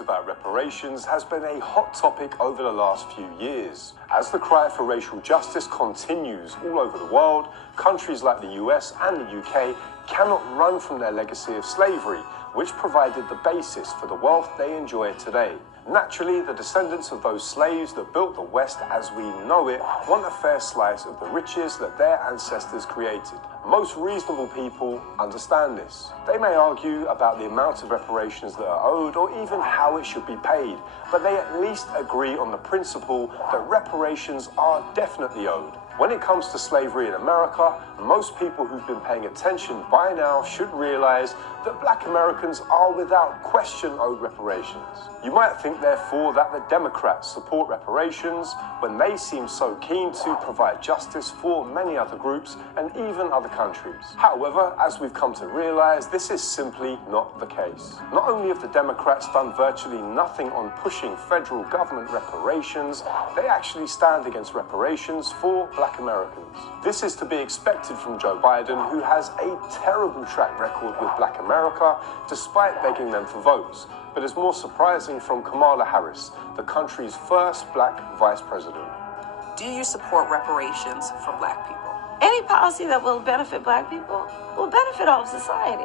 About reparations has been a hot topic over the last few years. As the cry for racial justice continues all over the world, countries like the US and the UK cannot run from their legacy of slavery, which provided the basis for the wealth they enjoy today. Naturally, the descendants of those slaves that built the West as we know it want a fair slice of the riches that their ancestors created. Most reasonable people understand this. They may argue about the amount of reparations that are owed or even how it should be paid, but they at least agree on the principle that reparations are definitely owed. When it comes to slavery in America, most people who've been paying attention by now should realize that Black Americans are without question owed reparations. You might think, therefore, that the Democrats support reparations when they seem so keen to provide justice for many other groups and even other countries. However, as we've come to realize, this is simply not the case. Not only have the Democrats done virtually nothing on pushing federal government reparations, they actually stand against reparations for Black Americans. This is to be expected from Joe Biden, who has a terrible track record with Black America, despite begging them for votes. But it's more surprising from Kamala Harris, the country's first Black vice president. Do you support reparations for Black people? Any policy that will benefit Black people will benefit all of society.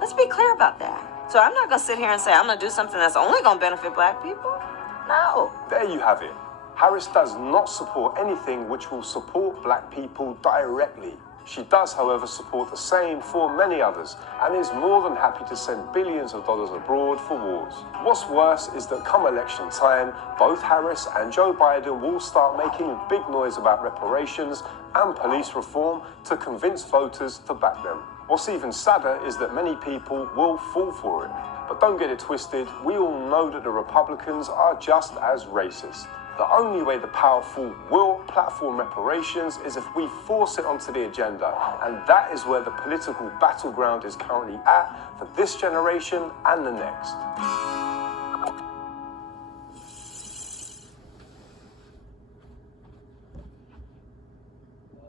Let's be clear about that. So I'm not going to sit here and say I'm going to do something that's only going to benefit Black people. No. There you have it. Harris does not support anything which will support Black people directly. She does, however, support the same for many others and is more than happy to send billions of dollars abroad for wars. What's worse is that come election time, both Harris and Joe Biden will start making big noise about reparations and police reform to convince voters to back them. What's even sadder is that many people will fall for it. But don't get it twisted, we all know that the Republicans are just as racist. The only way the powerful will platform reparations is if we force it onto the agenda, and that is where the political battleground is currently at for this generation and the next.